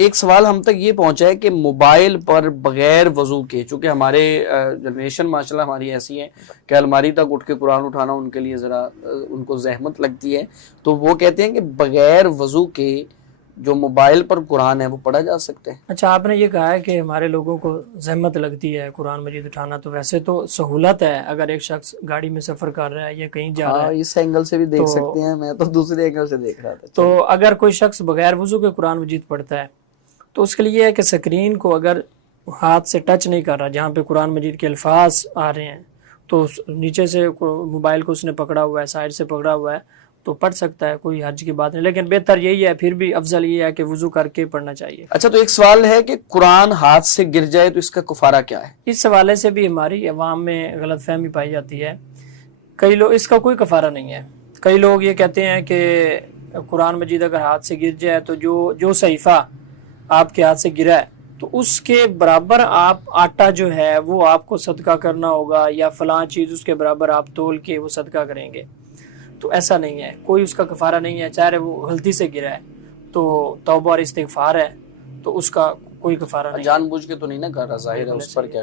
ایک سوال ہم تک یہ پہنچا ہے کہ موبائل پر بغیر وضو کے، چونکہ ہمارے جنریشن ماشاءاللہ ہماری ایسی ہے کہ الماری تک اٹھ کے قرآن اٹھانا ان کے لیے ذرا ان کو زحمت لگتی ہے، تو وہ کہتے ہیں کہ بغیر وضو کے جو موبائل پر قرآن ہے وہ پڑھا جا سکتا ہے۔ اچھا، آپ نے یہ کہا ہے کہ ہمارے لوگوں کو زحمت لگتی ہے قرآن مجید اٹھانا، تو ویسے تو سہولت ہے اگر ایک شخص گاڑی میں سفر کر رہا ہے یا کہیں جا رہا ہے، اس اینگل سے بھی دیکھ سکتے ہیں، میں تو دوسرے اینگل سے دیکھ رہا تھا۔ تو اگر کوئی شخص بغیر وضو کے قرآن مجید پڑھتا ہے تو اس کے لیے یہ ہے کہ سکرین کو اگر ہاتھ سے ٹچ نہیں کر رہا، جہاں پہ قرآن مجید کے الفاظ آ رہے ہیں، تو نیچے سے موبائل کو اس نے پکڑا ہوا ہے، سائڈ سے پکڑا ہوا ہے، تو پڑھ سکتا ہے، کوئی حرج کی بات نہیں، لیکن بہتر یہی ہے، پھر بھی افضل یہ ہے کہ وضو کر کے پڑھنا چاہیے۔ اچھا، تو ایک سوال ہے کہ قرآن ہاتھ سے گر جائے تو اس کا کفارہ کیا ہے؟ اس حوالے سے بھی ہماری عوام میں غلط فہمی پائی جاتی ہے۔ کئی لوگ، اس کا کوئی کفارہ نہیں ہے۔ کئی لوگ یہ کہتے ہیں کہ قرآن مجید اگر ہاتھ سے گر جائے تو جو صحیفہ آپ کے ہاتھ سے گرا ہے تو اس کے برابر آپ آٹا جو ہے وہ آپ کو صدقہ کرنا ہوگا، یا فلاں چیز اس کے برابر آپ تول کے وہ صدقہ کریں گے۔ تو ایسا نہیں ہے، کوئی اس کا کفارہ نہیں ہے، چاہے وہ غلطی سے گرا ہے تو توبہ اور استغفار ہے، تو اس کا کوئی کفارہ نہیں ہے۔ جان بوجھ کے تو نہیں نہ کر رہا، ظاہر ہے اس پر کیا